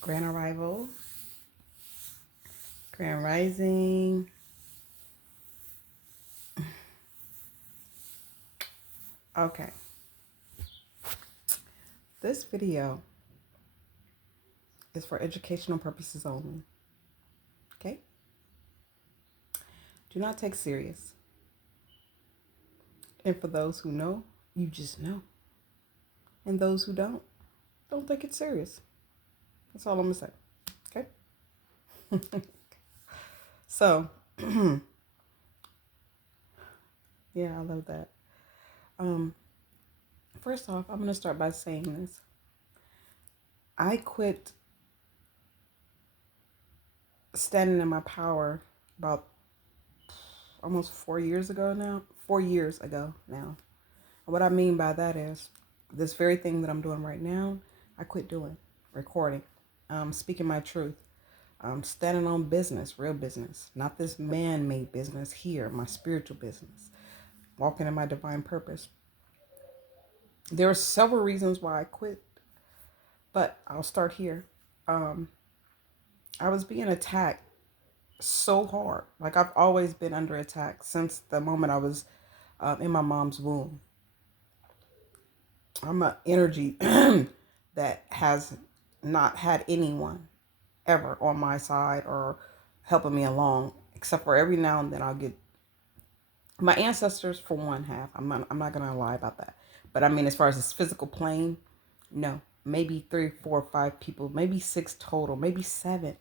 Grand Arrival, Grand Rising. Okay, this video is for educational purposes only. Okay? Do not take serious. And for those who know, you just know. And those who don't take it serious. That's all I'm gonna say. Okay? So, yeah, I love that. Um, First off, I'm gonna start by saying this. I quit standing in my power about almost 4 years ago now. 4 years ago now. What I mean by that is this very thing that I'm doing right now, I quit doing, recording, speaking my truth, standing on business, real business, not this man-made business here, my spiritual business, walking in my divine purpose. There are several reasons why I quit, but I'll start here. Um, I was being attacked so hard. Like I've always been under attack since the moment I was in my mom's womb. I'm an energy that has not had anyone ever on my side or helping me along, except for every now and then I'll get my ancestors for one half. I'm not gonna lie about that. But I mean, as far as this physical plane, no, maybe 3, 4, 5 people, maybe 6 total, maybe 7.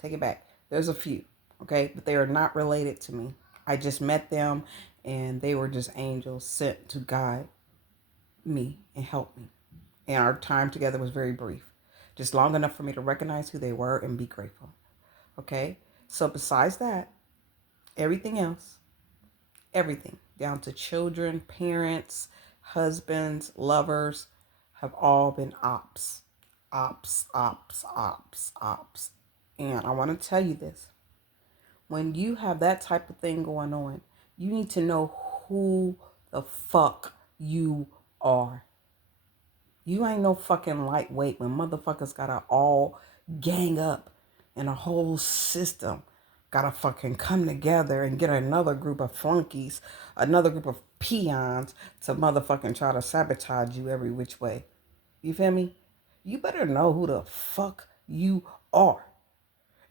Take it back. There's a few, okay, but they are not related to me. I just met them, and they were just angels sent to guide me and help me. And our time together was very brief, just long enough for me to recognize who they were and be grateful. Okay. So besides that, everything else, everything down to children, parents, husbands, lovers, have all been ops, ops, ops, ops, ops. And I want to tell you this: when you have that type of thing going on, you need to know who the fuck you are. You ain't no fucking lightweight when motherfuckers gotta all gang up and a whole system gotta fucking come together and get another group of flunkies, another group of peons to motherfucking try to sabotage you every which way. You feel me? You better know who the fuck you are.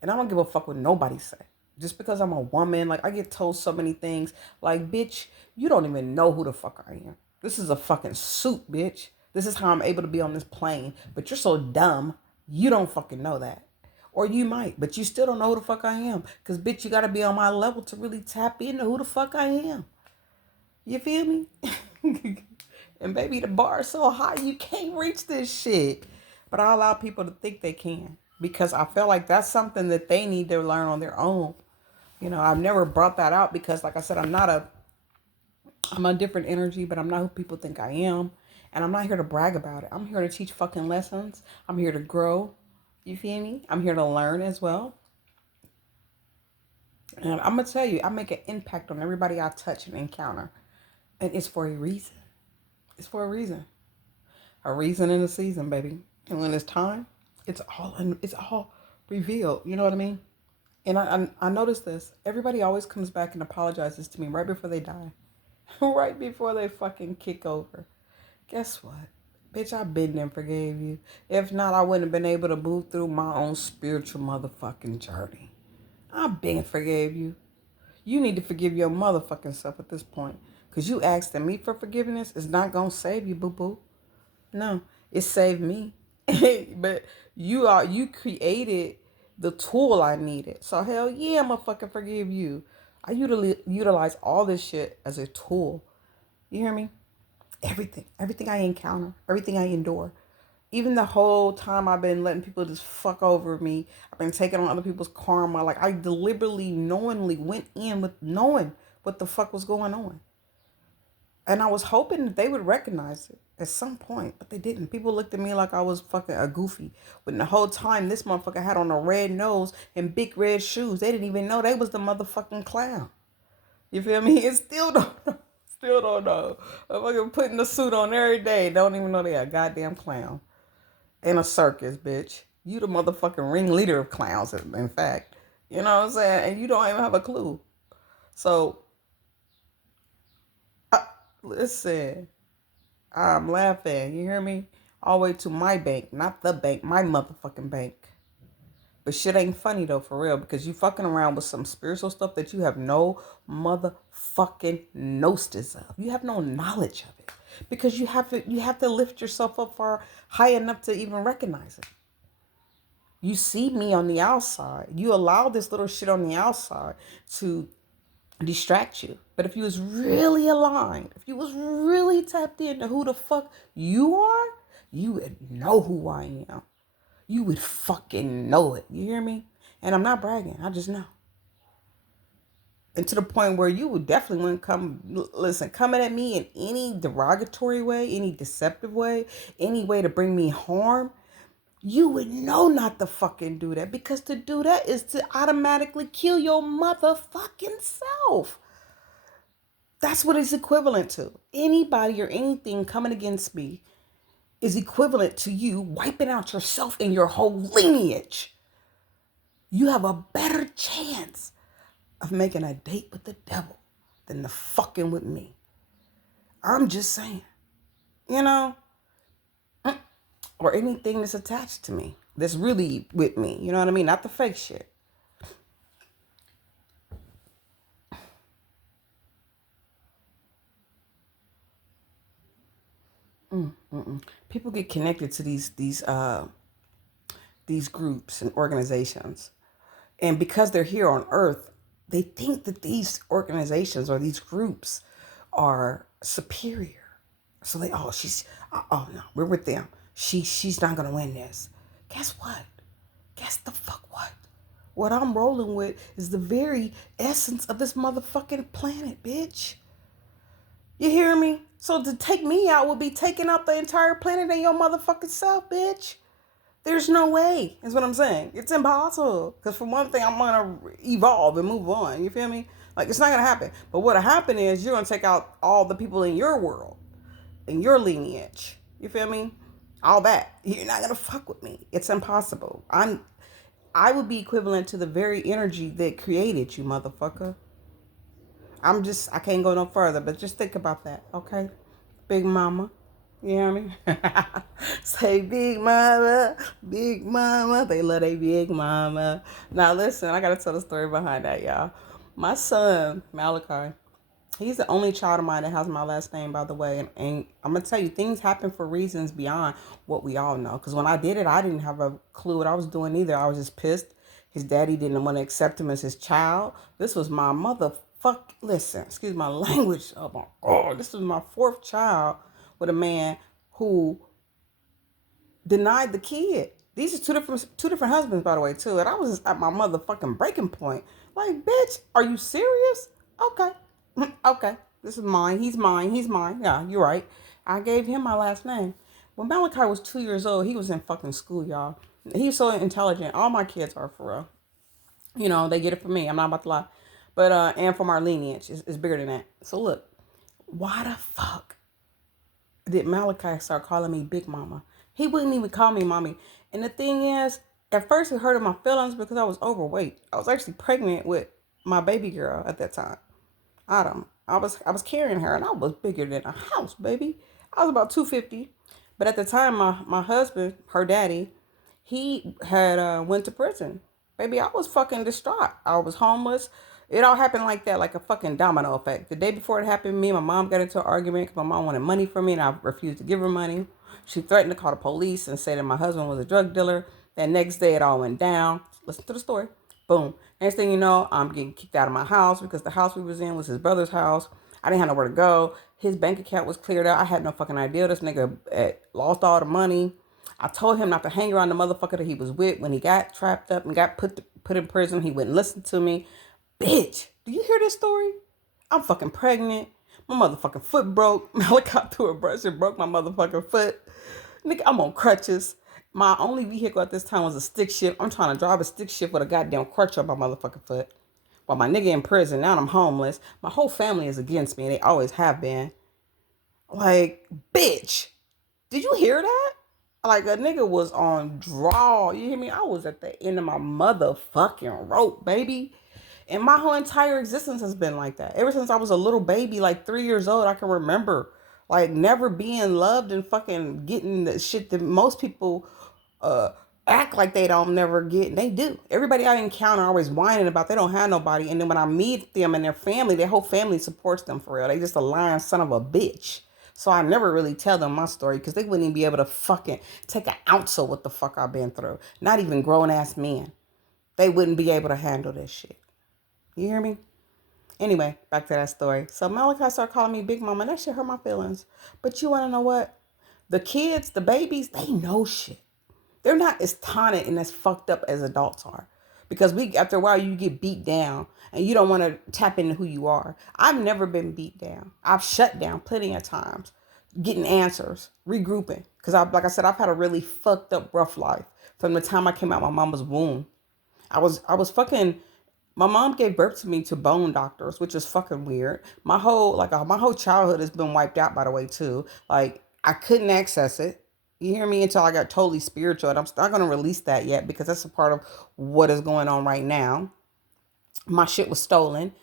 And I don't give a fuck what nobody say. Just because I'm a woman, like I get told so many things. Like, bitch, you don't even know who the fuck I am. This is a fucking suit, bitch. This is how I'm able to be on this plane. But you're so dumb, you don't fucking know that. Or you might, but you still don't know who the fuck I am. Because, bitch, you gotta be on my level to really tap into who the fuck I am. You feel me? And baby, the bar is so high, you can't reach this shit. But I allow people to think they can because I feel like that's something that they need to learn on their own. You know, I've never brought that out because, like I said, I'm a different energy, but I'm not who people think I am. And I'm not here to brag about it. I'm here to teach fucking lessons. I'm here to grow. You feel me? I'm here to learn as well. And I'm going to tell you, I make an impact on everybody I touch and encounter. And it's for a reason. It's for a reason. A reason in the season, baby. And when it's time, it's all revealed. You know what I mean? And I noticed this. Everybody always comes back and apologizes to me right before they die. Right before they fucking kick over. Guess what? Bitch, I've been there and forgave you. If not, I wouldn't have been able to move through my own spiritual motherfucking journey. I've been forgave you. You need to forgive your motherfucking self at this point. Because you asking me for forgiveness is not going to save you, boo-boo. No, it saved me. But you created the tool I needed. So hell yeah, I'm gonna fucking forgive you. I utilize all this shit as a tool. You hear me? Everything I encounter, everything I endure. Even the whole time I've been letting people just fuck over me, I've been taking on other people's karma. Like I deliberately, knowingly went in with knowing what the fuck was going on. And I was hoping that they would recognize it at some point, but they didn't. People looked at me like I was fucking a goofy. When the whole time this motherfucker had on a red nose and big red shoes. They didn't even know they was the motherfucking clown. You feel me? And still don't know. Still don't know. I'm fucking putting the suit on every day. Don't even know they a goddamn clown. in a circus, bitch. You the motherfucking ringleader of clowns, in fact. You know what I'm saying? And you don't even have a clue. So, listen, I'm laughing. You hear me? All the way to my bank, not the bank, my motherfucking bank. But shit ain't funny though, for real, because you fucking around with some spiritual stuff that you have no motherfucking gnosis of. You have no knowledge of it. Because you have to lift yourself up far high enough to even recognize it. You see me on the outside. You allow this little shit on the outside to distract you. But if you was really aligned, if you was really tapped into who the fuck you are, you would know who I am. You would fucking know it. You hear me? And I'm not bragging. I just know. And to the point where you would definitely wouldn't coming at me in any derogatory way, any deceptive way, any way to bring me harm, you would know not to fucking do that, because to do that is to automatically kill your motherfucking self. That's what it's equivalent to. Anybody or anything coming against me is equivalent to you wiping out yourself and your whole lineage. You have a better chance of making a date with the devil than the fucking with me. I'm just saying, you know, or anything that's attached to me, that's really with me. You know what I mean? Not the fake shit. People get connected to these groups and organizations, and because they're here on Earth, they think that these organizations or these groups are superior. So oh no, we're with them. She's not gonna win this. Guess what? Guess the fuck what? What I'm rolling with is the very essence of this motherfucking planet, bitch. You hear me? So to take me out would be taking out the entire planet and your motherfucking self, bitch. There's no way, is what I'm saying. It's impossible. Because for one thing, I'm going to evolve and move on. You feel me? Like, it's not going to happen. But what'll happen is you're going to take out all the people in your world, in your lineage. You feel me? All that. You're not going to fuck with me. It's impossible. I would be equivalent to the very energy that created you, motherfucker. I can't go no further, but just think about that, okay? Big mama. You hear me? Say big mama, big mama. They love their big mama. Now listen, I gotta tell the story behind that, y'all. My son, Malachi, he's the only child of mine that has my last name, by the way. And I'm gonna tell you, things happen for reasons beyond what we all know. Because when I did it, I didn't have a clue what I was doing either. I was just pissed. His daddy didn't want to accept him as his child. This was my listen, excuse my language. Oh my God, this was my fourth child with a man who denied the kid. These are two different husbands, by the way, too. And I was at my motherfucking breaking point. Like, bitch, are you serious? Okay. Okay. This is mine. He's mine. He's mine. Yeah, you're right. I gave him my last name. When Malachi was 2 years old, he was in fucking school, y'all. He's so intelligent. All my kids are, for real. You know, they get it from me. I'm not about to lie. But, and from our lineage. It's bigger than that. So look, why the fuck did Malachi start calling me Big Mama? He wouldn't even call me mommy. And the thing is, at first it hurted my feelings because I was overweight. I was actually pregnant with my baby girl at that time, Autumn. I was carrying her, and I was bigger than a house, baby. I was about 250. But at the time, my husband, her daddy, he had went to prison. Baby, I was fucking distraught. I was homeless. It all happened like that, like a fucking domino effect. The day before it happened, me and my mom got into an argument because my mom wanted money from me and I refused to give her money. She threatened to call the police and say that my husband was a drug dealer. That next day, it all went down. Listen to the story. Boom. Next thing you know, I'm getting kicked out of my house because the house we was in was his brother's house. I didn't have nowhere to go. His bank account was cleared out. I had no fucking idea. This nigga lost all the money. I told him not to hang around the motherfucker that he was with when he got trapped up and got put in prison. He wouldn't listen to me. Bitch, do you hear this story? I'm fucking pregnant. My motherfucking foot broke. Malachi threw a brush and broke my motherfucking foot. Nigga, I'm on crutches. My only vehicle at this time was a stick shift. I'm trying to drive a stick shift with a goddamn crutch on my motherfucking foot. While my nigga in prison, now I'm homeless. My whole family is against me. They always have been. Like, bitch, did you hear that? Like a nigga was on draw. You hear me? I was at the end of my motherfucking rope, baby. And my whole entire existence has been like that. Ever since I was a little baby, like 3 years old, I can remember like never being loved and fucking getting the shit that most people uh act like they don't never get. They do. Everybody I encounter always whining about they don't have nobody. And then when I meet them and their family, their whole family supports them for real. They just a lying son of a bitch. So I never really tell them my story because they wouldn't even be able to fucking take an ounce of what the fuck I've been through. Not even grown ass men. They wouldn't be able to handle this shit. You hear me? Anyway, back to that story. So Malachi started calling me Big Mama. That shit hurt my feelings. But you want to know what? The kids, the babies, they know shit. They're not as taunted and as fucked up as adults are. Because after a while, you get beat down and you don't want to tap into who you are. I've never been beat down. I've shut down plenty of times, getting answers, regrouping. Because like I said, I've had a really fucked up, rough life from the time I came out my mama's womb. I was fucking. My mom gave birth to me to bone doctors, which is fucking weird. My whole childhood has been wiped out, by the way, too. Like I couldn't access it. You hear me? Until I got totally spiritual, and I'm not gonna release that yet because that's a part of what is going on right now. My shit was stolen,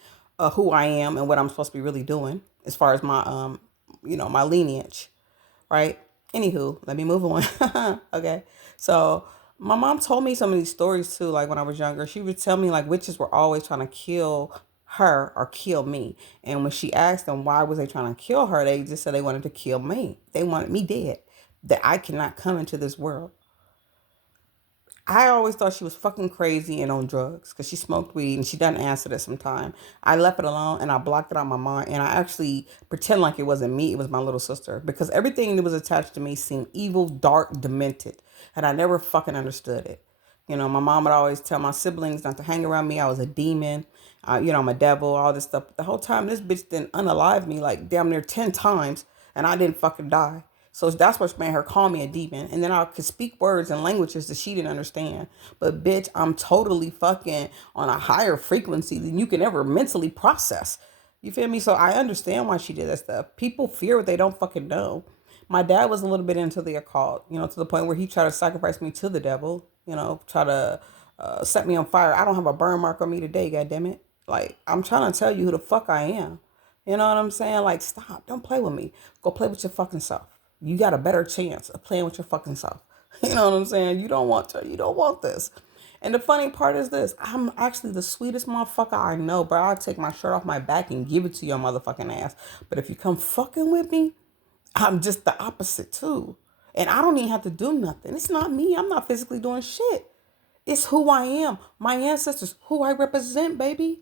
who I am and what I'm supposed to be really doing as far as my my lineage, right? Anywho, let me move on. Okay. So my mom told me some of these stories too, like when I was younger. She would tell me like witches were always trying to kill her or kill me. And when she asked them why was they trying to kill her, they just said they wanted to kill me. They wanted me dead. That I cannot come into this world. I always thought she was fucking crazy and on drugs because she smoked weed and she doesn't answer this sometime. I left it alone and I blocked it out of my mind and I actually pretend like it wasn't me, it was my little sister because everything that was attached to me seemed evil, dark, demented, and I never fucking understood it. My mom would always tell my siblings not to hang around me. I was a demon. I'm a devil, all this stuff. But the whole time, this bitch didn't unalive me like damn near 10 times and I didn't fucking die. So that's what made her call me a demon. And then I could speak words and languages that she didn't understand. But bitch, I'm totally fucking on a higher frequency than you can ever mentally process. You feel me? So I understand why she did that stuff. People fear what they don't fucking know. My dad was a little bit into the occult, to the point where he tried to sacrifice me to the devil, try to set me on fire. I don't have a burn mark on me today, goddammit. Like, I'm trying to tell you who the fuck I am. You know what I'm saying? Like, stop. Don't play with me. Go play with your fucking self. You got a better chance of playing with your fucking self. You know what I'm saying? You don't want to. You don't want this. And the funny part is this. I'm actually the sweetest motherfucker I know, bro. I'll take my shirt off my back and give it to your motherfucking ass. But if you come fucking with me, I'm just the opposite too. And I don't even have to do nothing. It's not me. I'm not physically doing shit. It's who I am. My ancestors, who I represent, baby.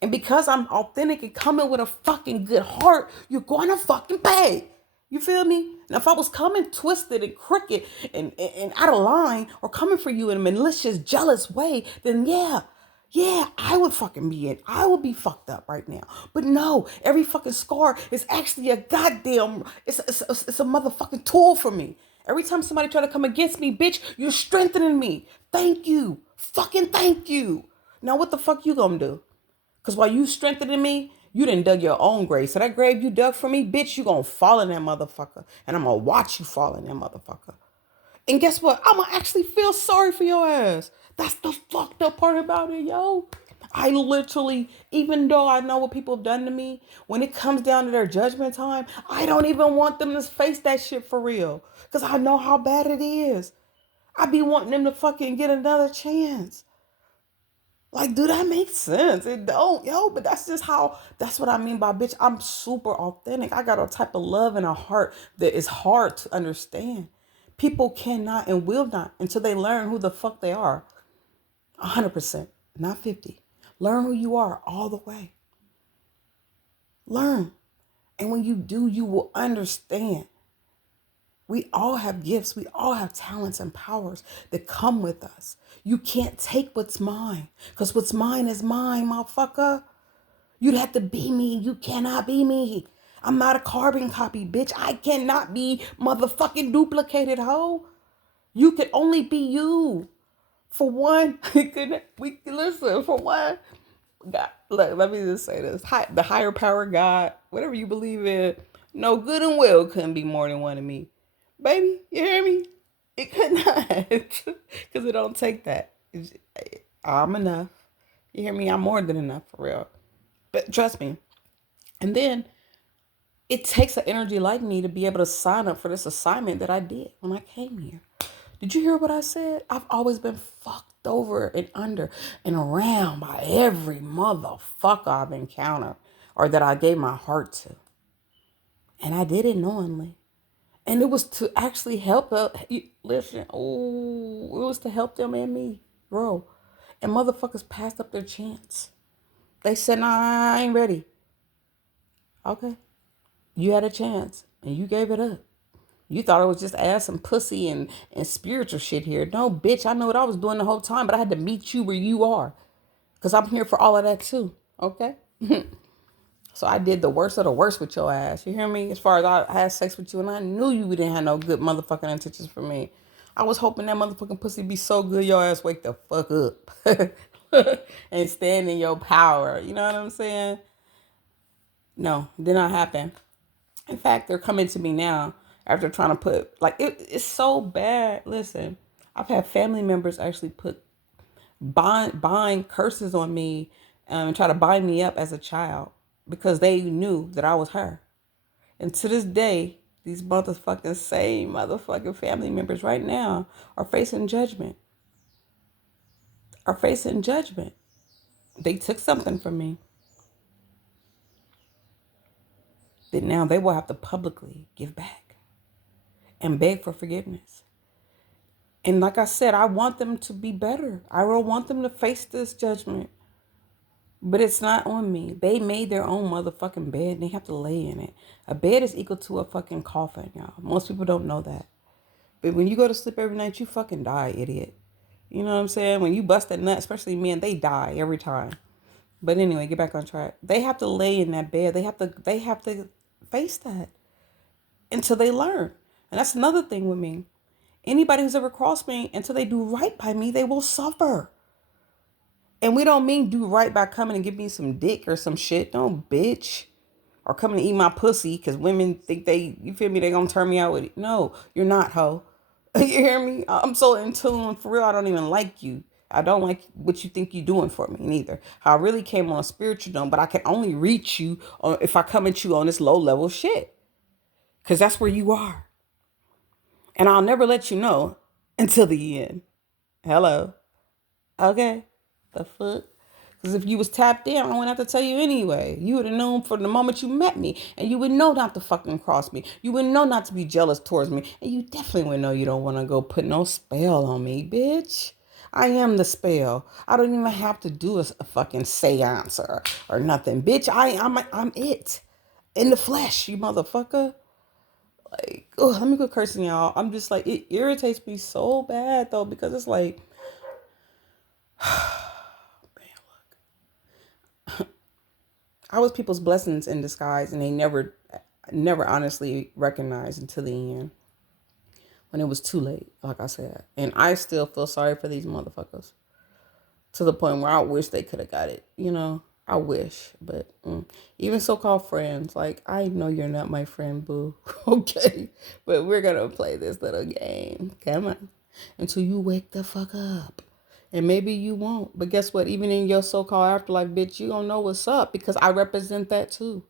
And because I'm authentic and coming with a fucking good heart, you're going to fucking pay. You feel me? Now, if I was coming twisted and crooked and out of line or coming for you in a malicious, jealous way, then yeah, I would fucking be it. I would be fucked up right now. But no, every fucking scar is actually a goddamn, it's a motherfucking tool for me. Every time somebody try to come against me, bitch, you're strengthening me. Thank you. Fucking thank you. Now, what the fuck you gonna do? Because while you strengthening me, you done dug your own grave. So that grave you dug for me, bitch, you gonna fall in that motherfucker. And I'm gonna watch you fall in that motherfucker. And guess what? I'm gonna actually feel sorry for your ass. That's the fucked up part about it, yo. I literally, even though I know what people have done to me, when it comes down to their judgment time, I don't even want them to face that shit for real. Because I know how bad it is. I be wanting them to fucking get another chance. Like, do that make sense? It don't, yo, but that's what I mean by bitch. I'm super authentic. I got a type of love and a heart that is hard to understand. People cannot and will not until they learn who the fuck they are. 100%, not 50. Learn who you are all the way. Learn. And when you do, you will understand. We all have gifts. We all have talents and powers that come with us. You can't take what's mine because what's mine is mine, motherfucker. You'd have to be me. You cannot be me. I'm not a carbon copy, bitch. I cannot be motherfucking duplicated, ho. You can only be you. For one, listen, for one, God, look, let me just say this. The higher power, God, whatever you believe in, no good and well couldn't be more than one of me. Baby, you hear me? It could not. Because it don't take that. I'm enough. You hear me? I'm more than enough for real. But trust me. And then it takes an energy like me to be able to sign up for this assignment that I did when I came here. Did you hear what I said? I've always been fucked over and under and around by every motherfucker I've encountered or that I gave my heart to. And I did it knowingly. And it was to actually help listen, oh, it was to help them and me grow. And motherfuckers passed up their chance. They said, nah, I ain't ready. Okay. You had a chance and you gave it up. You thought it was just ass and pussy and spiritual shit here. No, bitch, I know what I was doing the whole time, but I had to meet you where you are. Because I'm here for all of that too. Okay? So I did the worst of the worst with your ass. You hear me? As far as I had sex with you and I knew you didn't have no good motherfucking intentions for me. I was hoping that motherfucking pussy be so good your ass wake the fuck up. And stand in your power. You know what I'm saying? No, did not happen. In fact, they're coming to me now after trying to put like it's so bad. Listen, I've had family members actually put bind curses on me and try to bind me up as a child because they knew that I was her. And to this day, these motherfucking same motherfucking family members right now are facing judgment. Are facing judgment. They took something from me that now they will have to publicly give back and beg for forgiveness. And like I said, I want them to be better. I don't want them to face this judgment. But it's not on me. They made their own motherfucking bed and they have to lay in it. A bed is equal to a fucking coffin, y'all. Most people don't know that. But when you go to sleep every night, you fucking die, idiot. You know what I'm saying? When you bust a nut, especially men, they die every time. But anyway, get back on track. They have to lay in that bed. They have to face that until they learn. And that's another thing with me. Anybody who's ever crossed me, until they do right by me, they will suffer. And we don't mean do right by coming and give me some dick or some shit. No, bitch. Or coming to eat my pussy because women think you feel me, they gonna turn me out with it. No, you're not, hoe. You hear me? I'm so in tune. For real, I don't even like you. I don't like what you think you're doing for me neither. I really came on a spiritual note, but I can only reach you if I come at you on this low level shit. Because that's where you are. And I'll never let you know until the end. Hello. Okay. The fuck? Because if you was tapped in, I wouldn't have to tell you anyway. You would have known from the moment you met me. And you would know not to fucking cross me. You would know not to be jealous towards me. And you definitely would know you don't want to go put no spell on me, bitch. I am the spell. I don't even have to do a fucking seance or nothing. Bitch, I'm it. In the flesh, you motherfucker. Like, oh, let me quit cursing y'all. I'm just like, it irritates me so bad though, because it's like, I was people's blessings in disguise, and they never honestly recognized until the end when it was too late, like I said. And I still feel sorry for these motherfuckers to the point where I wish they could have got it, you know? I wish, but even so-called friends, like, I know you're not my friend, boo. Okay, but we're gonna play this little game. Come on, until you wake the fuck up. And maybe you won't. But guess what? Even in your so-called afterlife, bitch, you don't know what's up because I represent that too.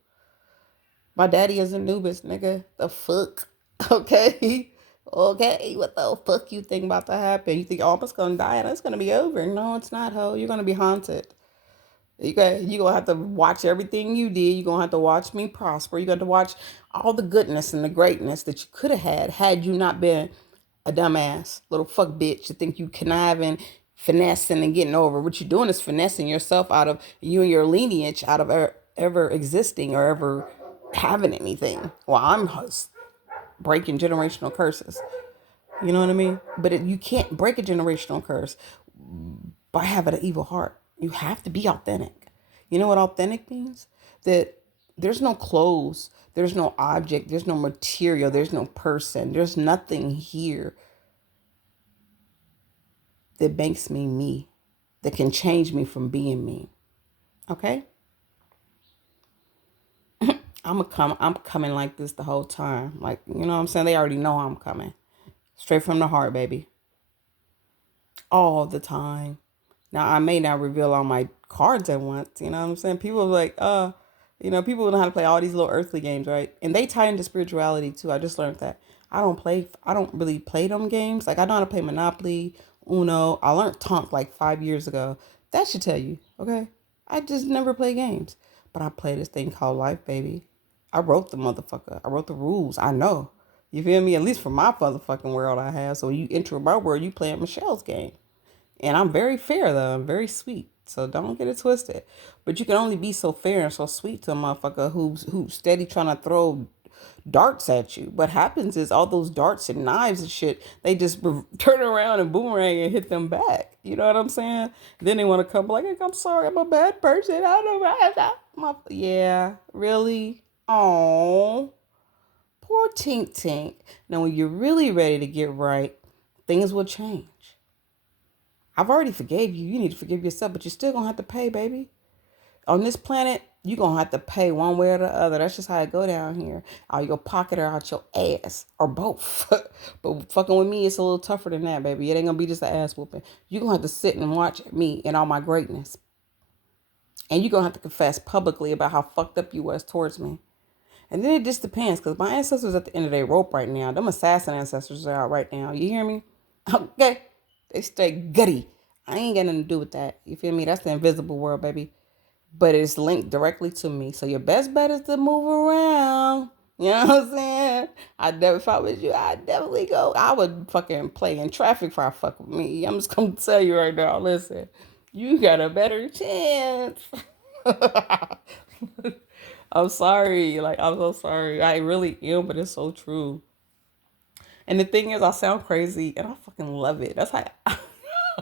My daddy is Anubis, nigga. The fuck? Okay? Okay, what the fuck you think about to happen? You think, oh, I'm just gonna die and it's gonna be over. No, it's not, ho. You're gonna be haunted. You gonna have to watch everything you did. You're gonna have to watch me prosper. You're gonna have to watch all the goodness and the greatness that you could have had you not been a dumbass little fuck bitch to think you conniving, finessing, and getting over. What you're doing is finessing yourself out of you and your lineage out of ever existing or ever having anything. Well, I'm breaking generational curses. You know what I mean? But you can't break a generational curse by having an evil heart. You have to be authentic. You know what authentic means? That there's no clothes, there's no object, there's no material, there's no person, there's nothing here that makes me me, that can change me from being me. Okay? I'm coming like this the whole time. Like, you know what I'm saying? They already know I'm coming. Straight from the heart, baby. All the time. Now I may not reveal all my cards at once, you know what I'm saying? People are like, people know how to play all these little earthly games, right? And they tie into spirituality too. I just learned that. I don't really play them games. Like I know how to play Monopoly, Uno. I learned Tonk like 5 years ago. That should tell you, okay? I just never play games. But I play this thing called life, baby. I wrote the motherfucker. I wrote the rules. I know. You feel me? At least for my motherfucking world I have. So you enter my world, you playing Michelle's game. And I'm very fair though. I'm very sweet. So don't get it twisted. But you can only be so fair and so sweet to a motherfucker who's steady trying to throw darts at you. What happens is all those darts and knives and shit, they just turn around and boomerang and hit them back. You know what I'm saying? Then they want to come like, I'm sorry, I'm a bad person. I don't know. Yeah, really? Oh, poor Tink Tink. Now, when you're really ready to get right, things will change. I've already forgave you. You need to forgive yourself, but you're still gonna have to pay, baby. On this planet, you're gonna have to pay one way or the other. That's just how it go down here. Out your pocket or out your ass. Or both. But fucking with me, it's a little tougher than that, baby. It ain't gonna be just an ass whooping. You're gonna have to sit and watch me and all my greatness. And you're gonna have to confess publicly about how fucked up you was towards me. And then it just depends, because my ancestors at the end of their rope right now. Them assassin ancestors are out right now. You hear me? Okay. They stay gutty. I ain't got nothing to do with that. You feel me? That's the invisible world, baby. But it's linked directly to me. So your best bet is to move around. You know what I'm saying? If I was you, I'd definitely go. I would fucking play in traffic for I fuck with me. I'm just gonna tell you right now. Listen, you got a better chance. I'm sorry. Like, I'm so sorry. I really am, but it's so true. And the thing is, I sound crazy, and I fucking love it. That's how I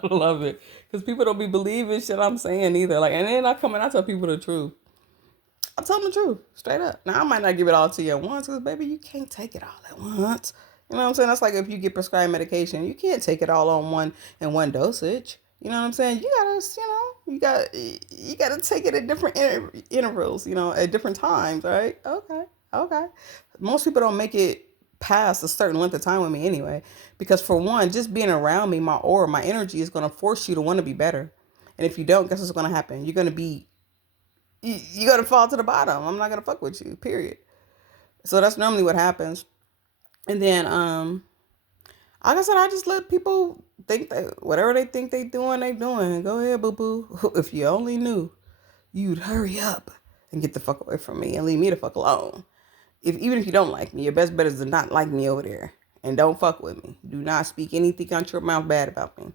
love it. Because people don't be believing shit I'm saying either. Like, and then I come and I tell people the truth. I tell them the truth, straight up. Now, I might not give it all to you at once, because, baby, you can't take it all at once. You know what I'm saying? That's like if you get prescribed medication, you can't take it all on one dosage. You know what I'm saying? You gotta take it at different intervals, at different times, right? Okay, okay. Most people don't make it past a certain length of time with me anyway, because for one, just being around me, my aura, my energy is gonna force you to want to be better. And if you don't, guess what's gonna happen? You're gonna fall to the bottom. I'm not gonna fuck with you. Period. So that's normally what happens. And then, like I said, I just let people think that whatever they think they doing, they doing. Go ahead, boo boo. If you only knew, you'd hurry up and get the fuck away from me and leave me the fuck alone. Even if you don't like me, your best bet is to not like me over there and don't fuck with me. Do not speak anything out your mouth bad about me.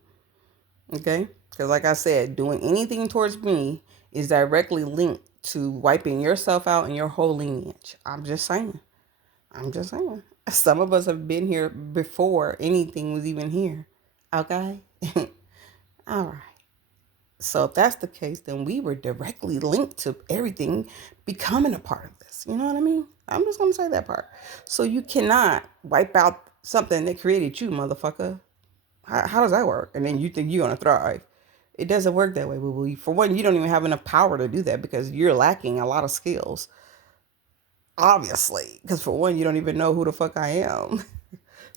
Okay? Because like I said, doing anything towards me is directly linked to wiping yourself out and your whole lineage. I'm just saying. I'm just saying. Some of us have been here before anything was even here. Okay? All right. So if that's the case, then we were directly linked to everything becoming a part of this. You know what I mean? I'm just going to say that part. So you cannot wipe out something that created you, motherfucker. How does that work? And then you think you're going to thrive. It doesn't work that way, boo boo. For one, you don't even have enough power to do that because you're lacking a lot of skills. Obviously. Because for one, you don't even know who the fuck I am.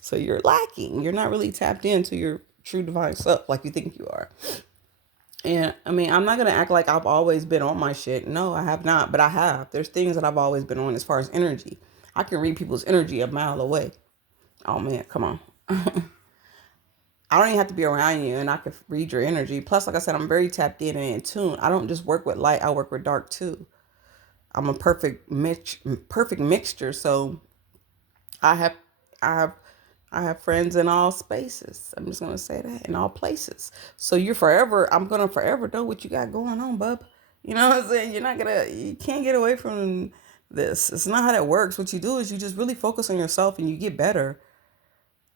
So you're lacking. You're not really tapped into your true divine self like you think you are. And I mean, I'm not going to act like I've always been on my shit. No, I have not, but I have. There's things that I've always been on as far as energy. I can read people's energy a mile away. Oh man, come on. I don't even have to be around you and I can read your energy. Plus, like I said, I'm very tapped in and in tune. I don't just work with light, I work with dark too. I'm a perfect mixture. So I have I have I have friends in all spaces. I'm just gonna say that, in all places. So I'm gonna forever know what you got going on, bub. You know what I'm saying? You can't get away from this. It's not how that works. What you do is you just really focus on yourself and you get better.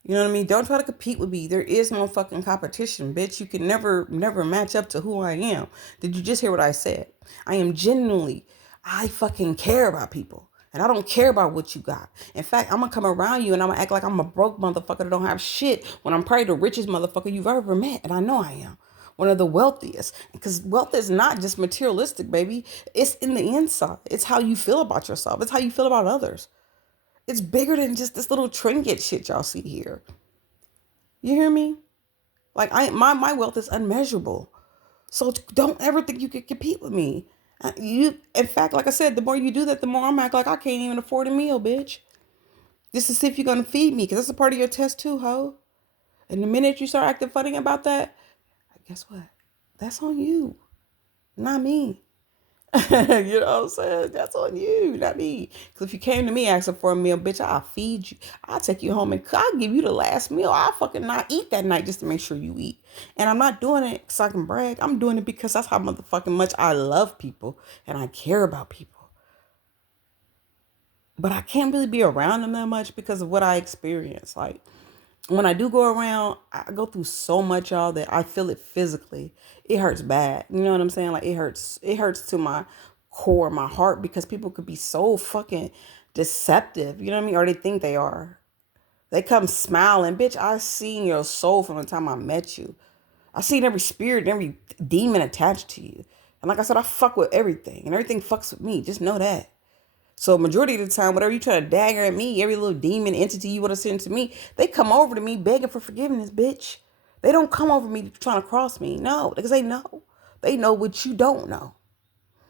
You know what I mean? Don't try to compete with me. There is no fucking competition, bitch. You can never match up to who I am. Did you just hear what I said? I am genuinely, I fucking care about people. And I don't care about what you got. In fact, I'm gonna come around you and I'm gonna act like I'm a broke motherfucker that don't have shit when I'm probably the richest motherfucker you've ever met. And I know I am. one of the wealthiest. Because wealth is not just materialistic, baby. It's in the inside. It's how you feel about yourself. It's how you feel about others. It's bigger than just this little trinket shit y'all see here. You hear me? Like my wealth is unmeasurable. So don't ever think you could compete with me. In fact, like I said, the more you do that, the more I'm act like I can't even afford a meal, bitch. Just to see if you're gonna feed me, because that's a part of your test too, ho. And the minute you start acting funny about that, guess what? That's on you, not me. You know what I'm saying? That's on you, not me. Because if you came to me asking for a meal, bitch, I'll feed you. I'll take you home and I'll give you the last meal. I'll fucking not eat that night just to make sure you eat. And I'm not doing it so I can brag. I'm doing it because that's how motherfucking much I love people and I care about people. But I can't really be around them that much because of what I experience. Like, when I do go around, I go through so much, y'all, that I feel it physically. It hurts bad. You know what I'm saying? Like, it hurts. It hurts to my core, my heart, because people could be so fucking deceptive. You know what I mean? Or they think they are. They come smiling. Bitch, I seen your soul from the time I met you. I seen every spirit and every demon attached to you. And like I said, I fuck with everything. And everything fucks with me. Just know that. So majority of the time, whatever you try to dagger at me, every little demon entity you want to send to me, they come over to me begging for forgiveness, bitch. They don't come over me trying to cross me. No, because they know. They know what you don't know.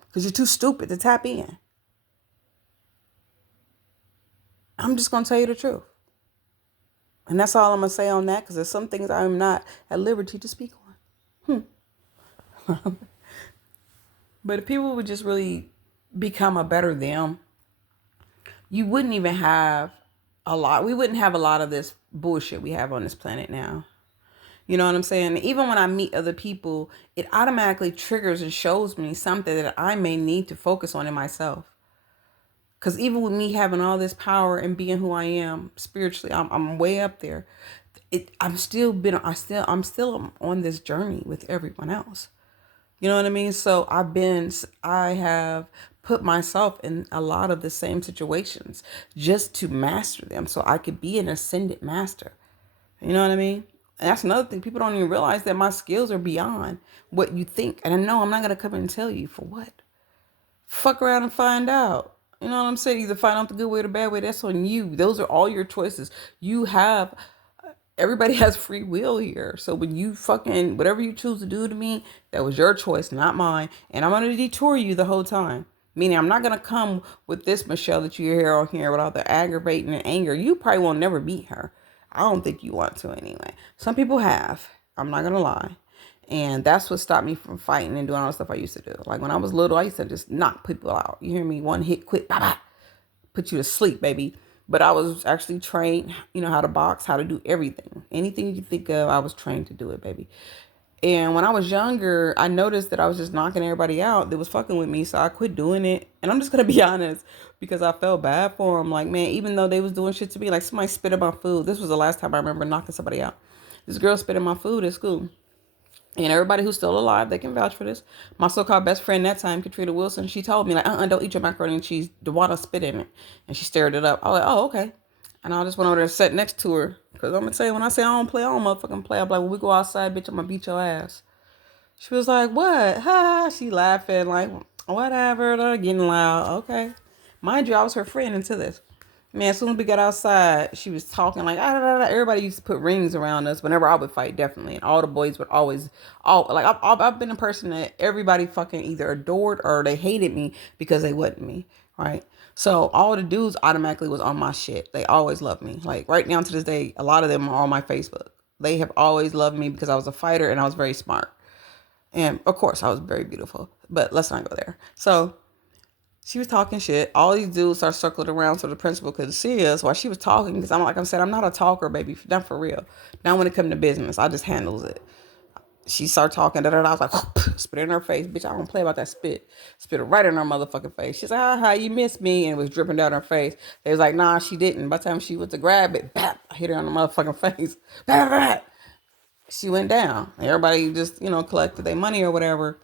Because you're too stupid to tap in. I'm just going to tell you the truth. And that's all I'm going to say on that, because there's some things I'm not at liberty to speak on. But if people would just really become a better them, you wouldn't even have we wouldn't have a lot of this bullshit we have on this planet now. You know what I'm saying? Even when I meet other people, it automatically triggers and shows me something that I may need to focus on in myself. Because even with me having all this power and being who I am spiritually, I'm way up there. I'm still on this journey with everyone else. You know what I mean? So I have put myself in a lot of the same situations just to master them so I could be an ascended master. You know what I mean? And that's another thing. People don't even realize that my skills are beyond what you think. And I know I'm not going to come in and tell you for what. Fuck around and find out. You know what I'm saying? Either find out the good way or the bad way. That's on you. Those are all your choices. Everybody has free will here. So when you fucking, whatever you choose to do to me, that was your choice, not mine. And I'm going to detour you the whole time. Meaning I'm not going to come with this Michelle that you hear on here without the aggravating and anger. You probably will never meet her. I don't think you want to anyway. Some people have. I'm not going to lie. And that's what stopped me from fighting and doing all the stuff I used to do. Like when I was little, I used to just knock people out. You hear me? One hit, quit, bye bye. Put you to sleep, baby. But I was actually trained, how to box, how to do everything. Anything you think of, I was trained to do it, baby. And when I was younger, I noticed that I was just knocking everybody out that was fucking with me. So I quit doing it. And I'm just going to be honest, because I felt bad for them. Like, man, even though they was doing shit to me, like somebody spit in my food. This was the last time I remember knocking somebody out. This girl spit in my food at school. And everybody who's still alive, they can vouch for this. My so-called best friend that time, Katrina Wilson, she told me, like, don't eat your macaroni and cheese. The water spit in it. And she stirred it up. I was like, oh, okay. And I just went over there and sat next to her. Because I'm going to tell you, when I say I don't play, I don't motherfucking play. I'm like, when we go outside, bitch, I'm going to beat your ass. She was like, what? Ha! She laughing, like, whatever. They're getting loud. Okay. Mind you, I was her friend into this. Man, as soon as we got outside, she was talking like, ah, da, da, da. Everybody used to put rings around us whenever I would fight, definitely. And all the boys would always, I've been a person that everybody fucking either adored or they hated me because they wasn't me, right? So all the dudes automatically was on my shit. They always loved me. Like right now to this day, a lot of them are on my Facebook. They have always loved me because I was a fighter and I was very smart. And of course, I was very beautiful. But let's not go there. So she was talking shit. All these dudes started circling around so the principal couldn't see us while she was talking. Because I'm not a talker, baby. Not for real. Now when it comes to business, I just handles it. She started talking. I was like, spit in her face. Bitch, I don't play about that spit. Spit it right in her motherfucking face. She's like, ha, you missed me. And it was dripping down her face. They was like, nah, she didn't. By the time she went to grab it, bap, I hit her on the motherfucking face. Bap, bap. She went down. Everybody just, collected their money or whatever.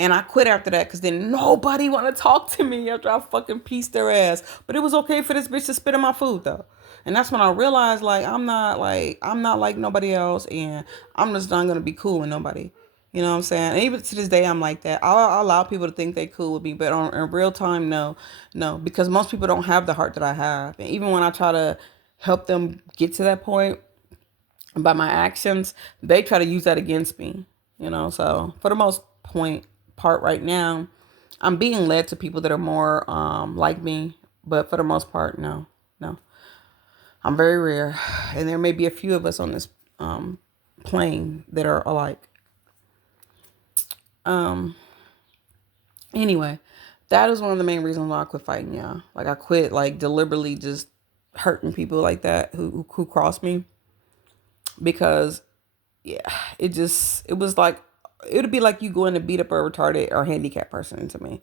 And I quit after that because then nobody want to talk to me after I fucking pieced their ass. But it was okay for this bitch to spit in my food though. And that's when I realized I'm not like nobody else, and I'm just not gonna be cool with nobody. You know what I'm saying? And even to this day, I'm like that. I'll allow people to think they cool with me, but in real time, no, no, because most people don't have the heart that I have. And even when I try to help them get to that point by my actions, they try to use that against me. You know, so for the most part right now, I'm being led to people that are more like me, but for the most part, no, no. I'm very rare, and there may be a few of us on this plane that are alike. Um, Anyway, that is one of the main reasons why I quit fighting y'all. Like I quit like deliberately just hurting people like that who crossed me because yeah, it was like it would be like you going to beat up a retarded or handicapped person to me.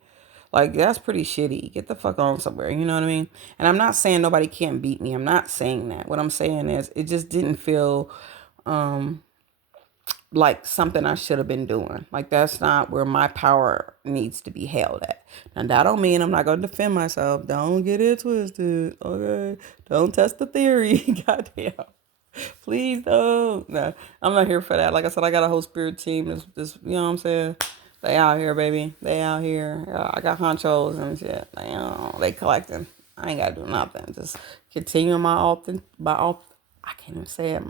Like that's pretty shitty. Get the fuck on somewhere, you know what I mean? And I'm not saying nobody can't beat me. I'm not saying that. What I'm saying is it just didn't feel um like something I should have been doing. Like that's not where my power needs to be held at. Now that don't mean I'm not gonna defend myself. Don't get it twisted. Okay. Don't test the theory. Goddamn. Please don't. No, I'm not here for that. Like I said, I got a whole spirit team. This you know what I'm saying? They out here, baby. They out here. I got honchos and shit. They collecting. I ain't gotta do nothing. Just continue I can't even say it.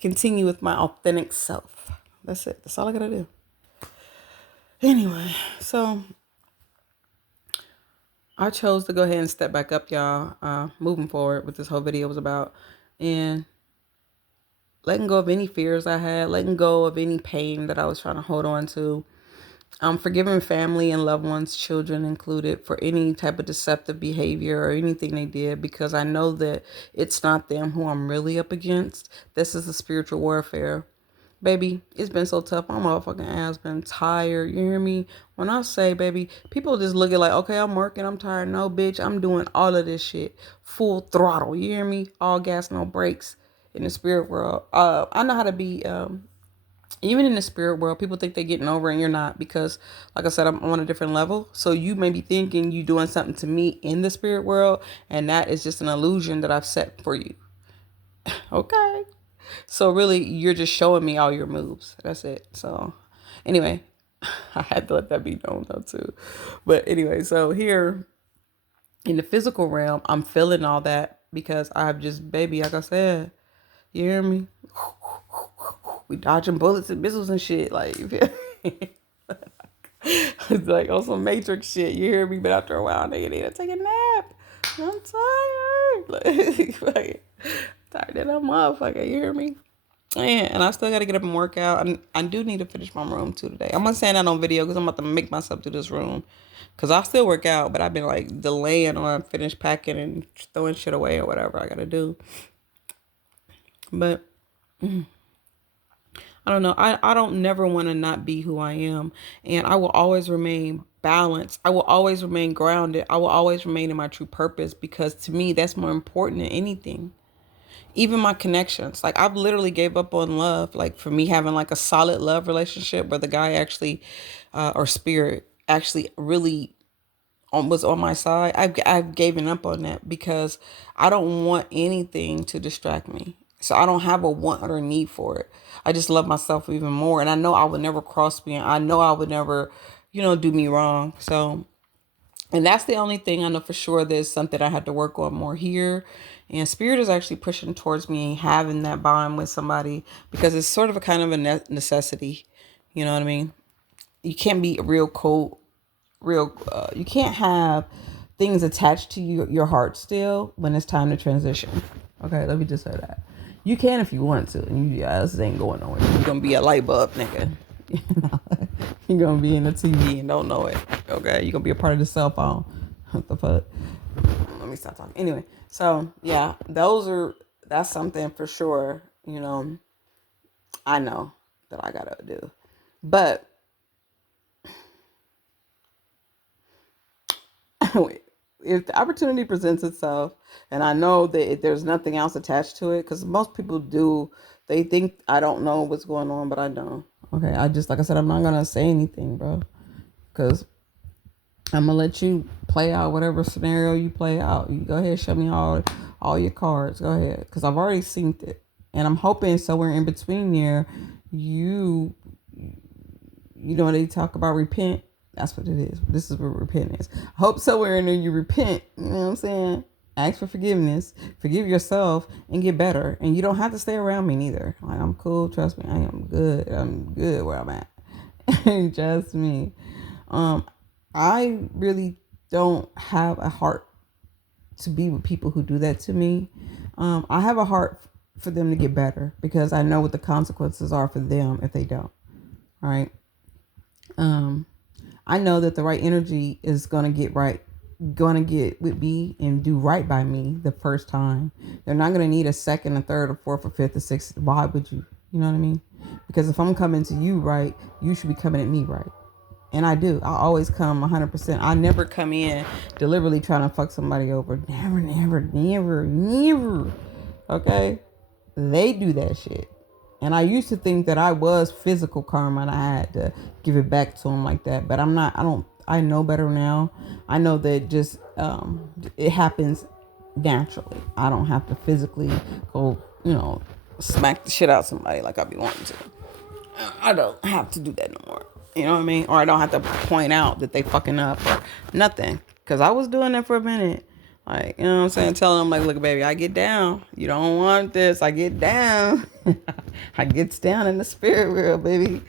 Continue with my authentic self. That's it. That's all I gotta do. Anyway, so I chose to go ahead and step back up, y'all. Moving forward, what this whole video was about, and letting go of any fears I had, letting go of any pain that I was trying to hold on to. Forgiving family and loved ones, children included, for any type of deceptive behavior or anything they did, because I know that it's not them who I'm really up against. This is a spiritual warfare. Baby, it's been so tough. My motherfucking ass been tired. You hear me? When I say, baby, people just look at like, okay, I'm working, I'm tired. No, bitch, I'm doing all of this shit. Full throttle. You hear me? All gas, no brakes in the spirit world. I know how to be, even in the spirit world, people think they're getting over and you're not because, like I said, I'm on a different level. So you may be thinking you doing something to me in the spirit world, and that is just an illusion that I've set for you. Okay. So really, you're just showing me all your moves. That's it. So anyway, I had to let that be known though too. But anyway, so here in the physical realm, I'm feeling all that because I've just, baby, like I said, you hear me? We dodging bullets and missiles and shit. Like, it's like on some Matrix shit. You hear me? But after a while, nigga need to take a nap. I'm tired. Like tired of that motherfucker. You hear me? Yeah, and I still got to get up and work out. I do need to finish my room too today. I'm not saying that on video because I'm about to make myself do this room. Because I still work out, but I've been like delaying on finish packing and throwing shit away or whatever I got to do. But I don't know. I don't never want to not be who I am. And I will always remain balanced. I will always remain grounded. I will always remain in my true purpose because to me, that's more important than anything. Even my connections, like I've literally gave up on love. Like for me having like a solid love relationship where the guy actually or spirit actually really was on my side, I've given up on that because I don't want anything to distract me. So I don't have a want or need for it. I just love myself even more, and I know I would never cross me, and I know I would never, do me wrong. So, and that's the only thing I know for sure. There's something I had to work on more here. And spirit is actually pushing towards me having that bond with somebody because it's sort of a kind of a necessity. You know what I mean? You can't be real cold, you can't have things attached to your heart still when it's time to transition. Okay, let me just say that. You can if you want to. And this ain't going nowhere. You're going to be a light bulb, nigga. You're going to be in the TV and don't know it. Okay, you're going to be a part of the cell phone. What the fuck? Let me stop talking. Anyway, so yeah, that's something for sure, I know that I got to do. But if the opportunity presents itself, and I know that there's nothing else attached to it, because most people do, they think I don't know what's going on, but I don't. Okay, I just, like I said, I'm not gonna say anything, bro, because I'm gonna let you play out whatever scenario you play out. You go ahead, show me all your cards. Go ahead, because I've already synced it, and I'm hoping somewhere in between there, you you know, they talk about repent. That's what it is. This is what repent is. I hope somewhere in there you repent. You know what I'm saying? Ask for forgiveness, forgive yourself, and get better. And you don't have to stay around me neither. Like, I'm cool. Trust me, I am good. I'm good where I'm at. Just me. I really don't have a heart to be with people who do that to me. I have a heart for them to get better because I know what the consequences are for them if they don't. Right. I know that the right energy is gonna get with me and do right by me the first time. They're not gonna need a second, a third, or fourth, or fifth, or sixth. Why would you? You know what I mean? Because if I'm coming to you right, you should be coming at me right. And I do. I always come 100%. I never come in deliberately trying to fuck somebody over. Never, never, never, never. Okay? They do that shit. And I used to think that I was physical karma and I had to give it back to them like that. But I'm not. I know better now. I know that just it happens naturally. I don't have to physically go, smack the shit out of somebody like I be wanting to. I don't have to do that no more. You know what I mean? Or I don't have to point out that they fucking up or nothing. Because I was doing that for a minute. Like, you know what I'm saying? Telling them, like, look, baby, I get down. You don't want this. I get down. I gets down in the spirit world, baby.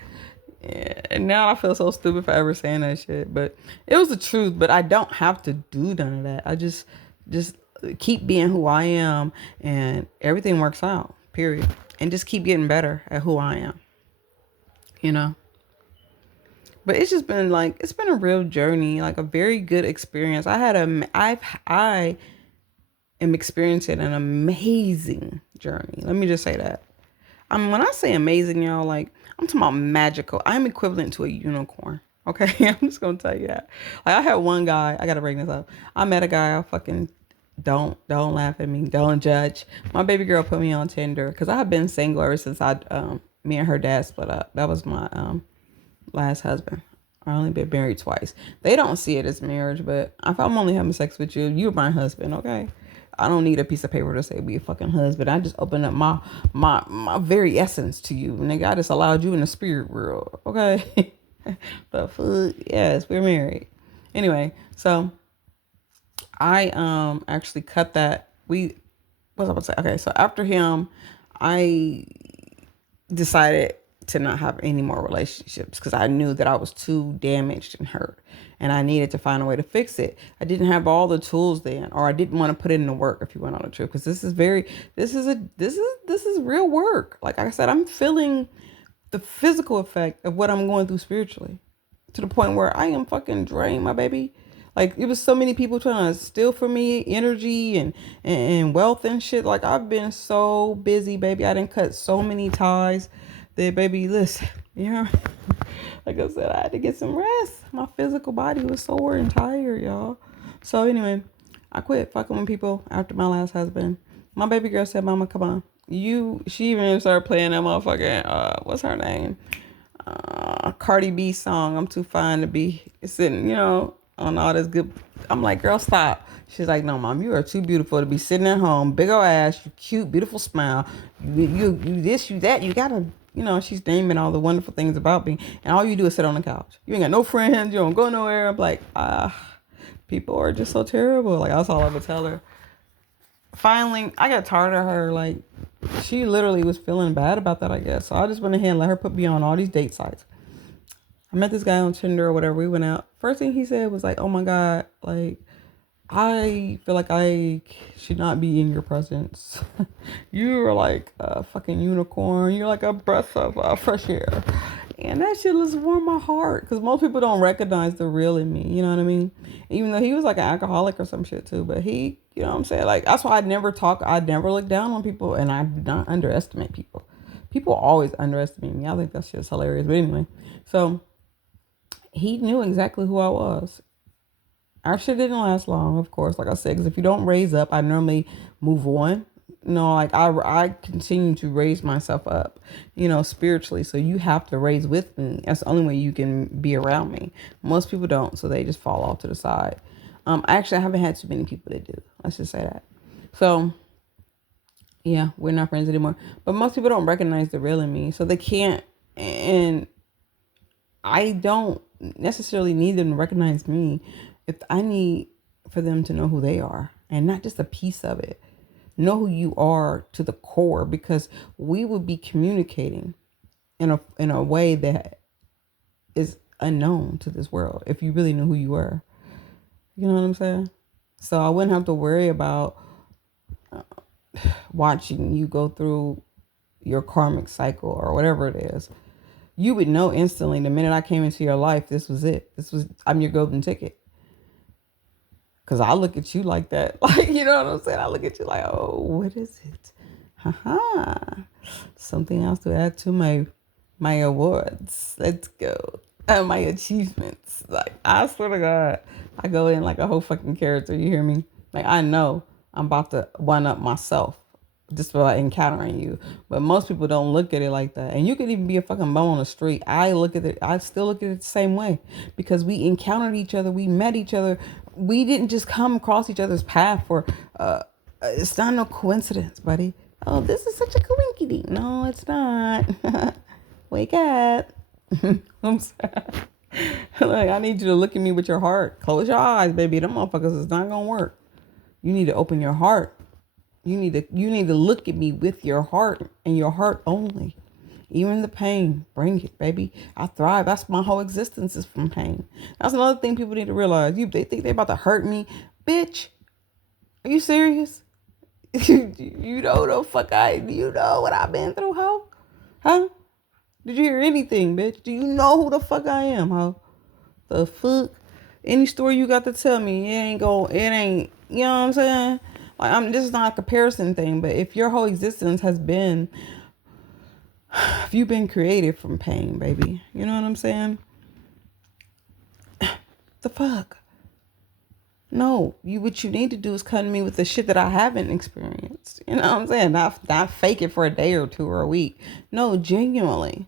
Yeah. And now I feel so stupid for ever saying that shit. But it was the truth. But I don't have to do none of that. I just keep being who I am. And everything works out, period. And just keep getting better at who I am. You know? But it's just been like, it's been a real journey, like a very good experience. I am experiencing an amazing journey. Let me just say that. When I say amazing, y'all, like, I'm talking about magical. I'm equivalent to a unicorn. Okay, I'm just gonna tell you that. Like, I had one guy. I gotta bring this up. I met a guy. I fucking don't laugh at me. Don't judge. My baby girl put me on Tinder because I have been single ever since me and her dad split up. That was my last husband. I only been married twice. They don't see it as marriage, but if I'm only having sex with you, you're my husband, okay? I don't need a piece of paper to say be a fucking husband. I just opened up my very essence to you, nigga. I just allowed you in the spirit world, okay? The fuck, yes, we're married. Anyway, so I actually cut that. What was I about to say? Okay, so after him, I decided to not have any more relationships because I knew that I was too damaged and hurt and I needed to find a way to fix it. I didn't have all the tools then, or I didn't want to put it into work, if you want to know the truth, because this is real work. Like I said, I'm feeling the physical effect of what I'm going through spiritually to the point where I am fucking drained, my baby. Like, it was so many people trying to steal from me energy and wealth and shit. Like, I've been so busy, baby. I didn't cut so many ties that, baby, listen, you know, like I said, I had to get some rest. My physical body was sore and tired, y'all. So anyway, I quit fucking with people after my last husband. My baby girl said, Mama, come on. She even started playing that motherfucking, what's her name? Cardi B song, I'm too fine to be sitting, on all this good. I'm like, girl, stop. She's like, no, mom, you are too beautiful to be sitting at home. Big old ass, you cute, beautiful smile. You this, you that. You gotta, she's naming all the wonderful things about me. And all you do is sit on the couch. You ain't got no friends. You don't go nowhere. I'm like, people are just so terrible. Like, that's all I would tell her. Finally, I got tired of her. Like, she literally was feeling bad about that, I guess. So I just went ahead and let her put me on all these date sites. I met this guy on Tinder or whatever. We went out. First thing he said was like, oh my God, like, I feel like I should not be in your presence. You're like a fucking unicorn. You're like a breath of fresh air. And that shit just warmed my heart because most people don't recognize the real in me. You know what I mean? Even though he was like an alcoholic or some shit too. But he, you know what I'm saying? Like, that's why I never look down on people and I do not underestimate people. People always underestimate me. I think that shit's hilarious. But anyway, so he knew exactly who I was. Our shit didn't last long, of course, like I said, because if you don't raise up, I normally move on. Like I continue to raise myself up, spiritually. So you have to raise with me. That's the only way you can be around me. Most people don't, so they just fall off to the side. Actually, I haven't had too many people that do. Let's just say that. So, yeah, we're not friends anymore. But most people don't recognize the real in me, so they can't. And I don't necessarily need them to recognize me. If I need for them to know who they are and not just a piece of it, know who you are to the core, because we would be communicating in a way that is unknown to this world if you really knew who you were. You know what I'm saying? So I wouldn't have to worry about watching you go through your karmic cycle or whatever it is. You would know instantly the minute I came into your life, this was it. I'm your golden ticket. Cause I look at you like that. Like, you know what I'm saying? I look at you like, oh, what is it? Haha. Something else to add to my awards. Let's go. My achievements. Like, I swear to God, I go in like a whole fucking character. You hear me? Like, I know I'm about to one up myself just by encountering you. But most people don't look at it like that. And you could even be a fucking bum on the street. I still look at it the same way, because we encountered each other. We met each other. We didn't just come across each other's path for, it's not no coincidence, buddy. Oh, this is such a coinky. No, it's not. Wake up. I'm sorry. Like, I need you to look at me with your heart. Close your eyes, baby. Them motherfuckers is not gonna work. You need to open your heart. You need to look at me with your heart and your heart only. Even the pain, bring it, baby. I thrive. That's my whole existence is from pain. That's another thing people need to realize. They think they about to hurt me, bitch. Are you serious? You know the fuck you know what I've been through, ho? Huh? Did you hear anything, bitch? Do you know who the fuck I am, ho? The fuck? Any story you got to tell me, it ain't, you know what I'm saying? Like, this is not a comparison thing, but if your whole existence has been, if you've been created from pain, baby, you know what I'm saying? The fuck? No, what you need to do is come to me with the shit that I haven't experienced. You know what I'm saying? Not fake it for a day or two or a week. No, genuinely.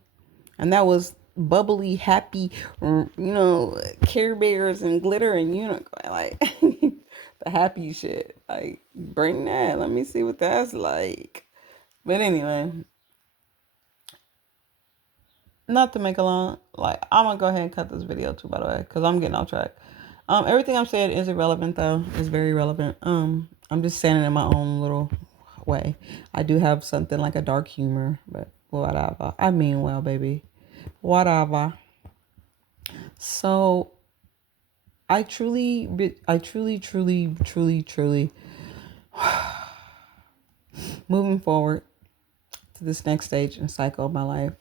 And that was bubbly, happy, Care Bears and glitter and unicorn, like the happy shit. Like, bring that. Let me see what that's like. But anyway, not to make a long, like, I'm gonna go ahead and cut this video too, by the way, because I'm getting off track. Everything I'm saying is irrelevant though. It's very relevant. I'm just saying it in my own little way. I do have something like a dark humor, but whatever. I mean well, baby. Whatever. So I truly, moving forward to this next stage and cycle of my life,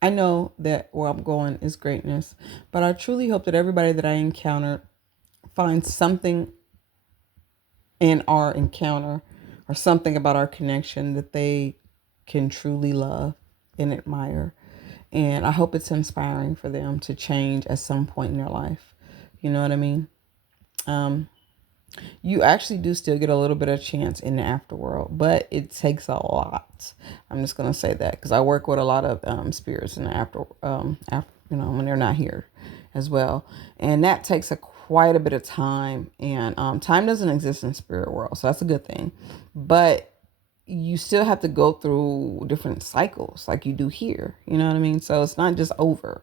I know that where I'm going is greatness, but I truly hope that everybody that I encounter finds something in our encounter or something about our connection that they can truly love and admire. And I hope it's inspiring for them to change at some point in their life. You know what I mean? You actually do still get a little bit of chance in the afterworld, but it takes a lot. I'm just gonna say that because I work with a lot of spirits in the after when they're not here as well, and that takes quite a bit of time. And time doesn't exist in spirit world, so that's a good thing. But you still have to go through different cycles like you do here. You know what I mean? So it's not just over.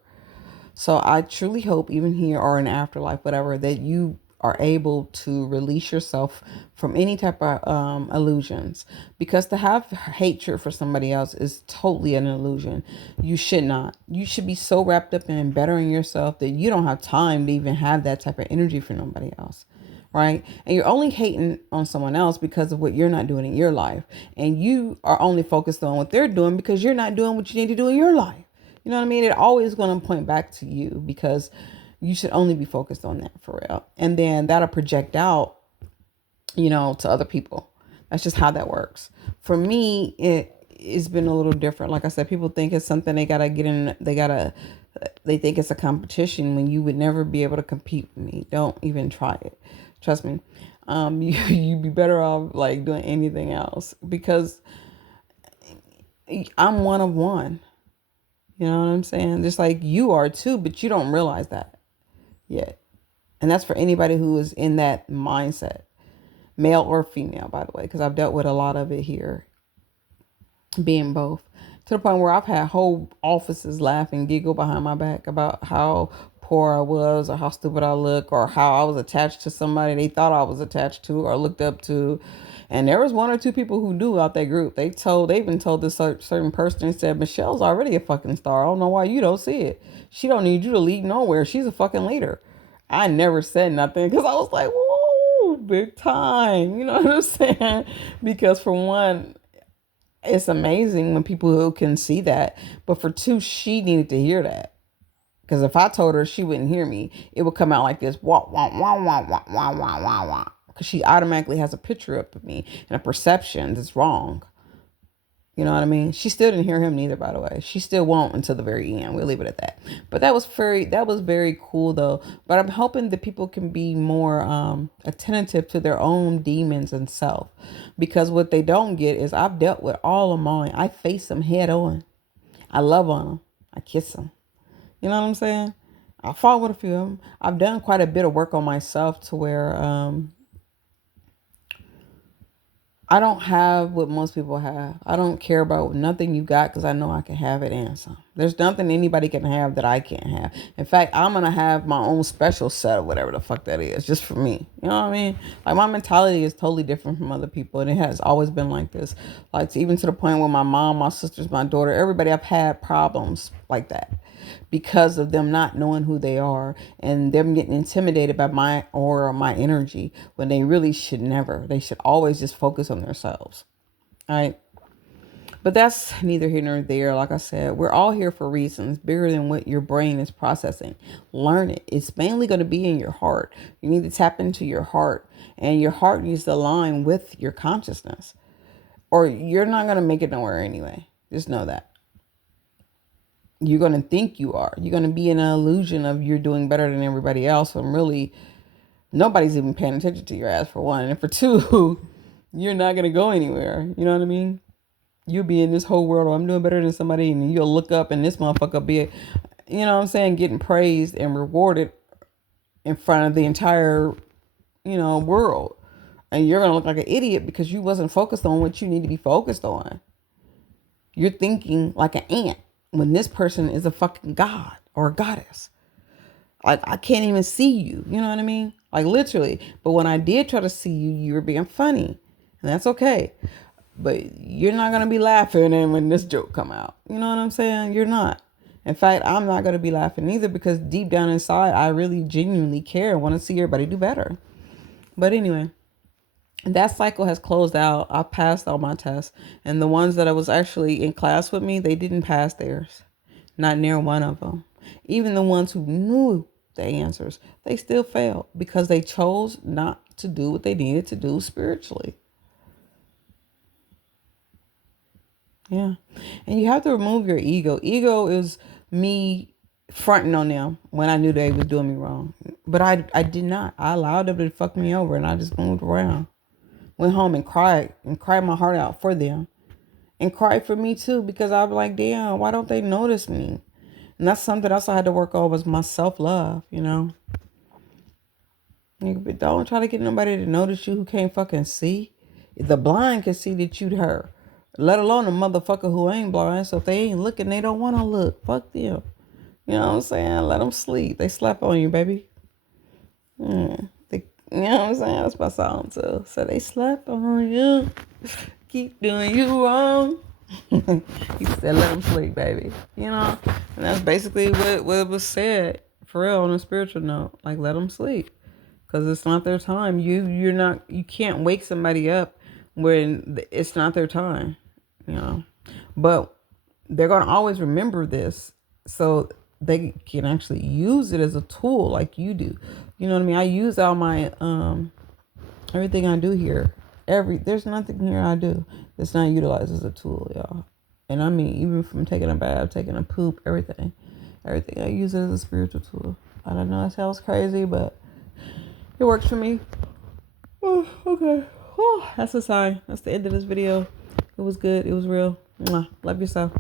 So I truly hope even here or in afterlife, whatever, that you are able to release yourself from any type of illusions, because to have hatred for somebody else is totally an illusion. You should not. You should be so wrapped up in bettering yourself that you don't have time to even have that type of energy for nobody else. Right? And you're only hating on someone else because of what you're not doing in your life. And you are only focused on what they're doing because you're not doing what you need to do in your life. You know what I mean? It always going to point back to you, because you should only be focused on that for real. And then that'll project out, to other people. That's just how that works. For me, it's been a little different. Like I said, people think it's something they got to get in. They think it's a competition when you would never be able to compete with me. Don't even try it. Trust me. You'd be better off like doing anything else, because I'm one of one. You know what I'm saying? Just like you are too, but you don't realize that yet. And that's for anybody who is in that mindset, male or female, by the way, because I've dealt with a lot of it here, being both To the point where I've had whole offices laugh and giggle behind my back about how poor I was or how stupid I look or how I was attached to somebody they thought I was attached to or looked up to. And there was one or two people who knew out that group. They even told this certain person and said, Michelle's already a fucking star. I don't know why you don't see it. She don't need you to lead nowhere. She's a fucking leader. I never said nothing because I was like, whoa, big time. You know what I'm saying? Because for one, it's amazing when people who can see that. But for two, she needed to hear that. Because if I told her she wouldn't hear me, it would come out like this, wah, wah, wah, wah, wah, wah, wah, wah, wah. Because she automatically has a picture up of me and a perception that's wrong. You know what I mean? She still didn't hear him neither, by the way. She still won't until the very end. We'll leave it at that. But that was very cool though. But I'm hoping that people can be more attentive to their own demons and self. Because what they don't get is I've dealt with all of mine. I face them head on. I love on them. I kiss them. You know what I'm saying? I fought with a few of them. I've done quite a bit of work on myself to where I don't have what most people have. I don't care about nothing you got because I know I can have it and some. There's nothing anybody can have that I can't have. In fact, I'm going to have my own special set of whatever the fuck that is, just for me. You know what I mean? Like, my mentality is totally different from other people, and it has always been like this. Like, even to the point where my mom, my sisters, my daughter, everybody, I've had problems like that because of them not knowing who they are and them getting intimidated by my aura or my energy when they really should never. They should always just focus on themselves. All right. But that's neither here nor there. Like I said, we're all here for reasons bigger than what your brain is processing. Learn it. It's mainly going to be in your heart. You need to tap into your heart, and your heart needs to align with your consciousness, or you're not going to make it nowhere anyway. Just know that. You're going to think you are. You're going to be in an illusion of you're doing better than everybody else, when really nobody's even paying attention to your ass, for one. And for two, you're not going to go anywhere. You know what I mean? You'll be in this whole world, oh, I'm doing better than somebody, and you'll look up and this motherfucker be, you know what I'm saying, getting praised and rewarded in front of the entire, world. And you're going to look like an idiot because you wasn't focused on what you need to be focused on. You're thinking like an ant when this person is a fucking god or a goddess. Like, I can't even see you. You know what I mean? Like, literally. But when I did try to see you, you were being funny. And that's okay. But you're not going to be laughing and when this joke come out. You know what I'm saying? You're not. In fact, I'm not going to be laughing either because deep down inside, I really genuinely care and want to see everybody do better. But anyway, that cycle has closed out. I passed all my tests. And the ones that I was actually in class with me, they didn't pass theirs. Not near one of them. Even the ones who knew the answers, they still failed because they chose not to do what they needed to do spiritually. Yeah. And you have to remove your ego. Ego is me fronting on them when I knew they was doing me wrong. But I did not. I allowed them to fuck me over and I just moved around. Went home and cried my heart out for them. And cried for me too because I was like, damn, why don't they notice me? And that's something else I had to work on was my self-love, But don't try to get nobody to notice you who can't fucking see. The blind can see that you'd hurt. Let alone a motherfucker who ain't blind. So if they ain't looking, they don't want to look. Fuck them. You know what I'm saying? Let them sleep. They slept on you, baby. You know what I'm saying? That's my song too. So they slept on you. Keep doing you wrong. He said, let them sleep, baby. And that's basically what was said, for real, on a spiritual note. Like, let them sleep. Because it's not their time. You can't wake somebody up when it's not their time. But they're going to always remember this so they can actually use it as a tool like you do. You know what I mean? I use all my everything I do here. There's nothing here I do that's not utilized as a tool, y'all. And I mean, even from taking a bath, taking a poop, everything I use it as a spiritual tool. I don't know, it sounds crazy, but it works for me. Oh, okay. Oh, that's a sign. That's the end of this video. It was good. It was real. Mwah. Love yourself.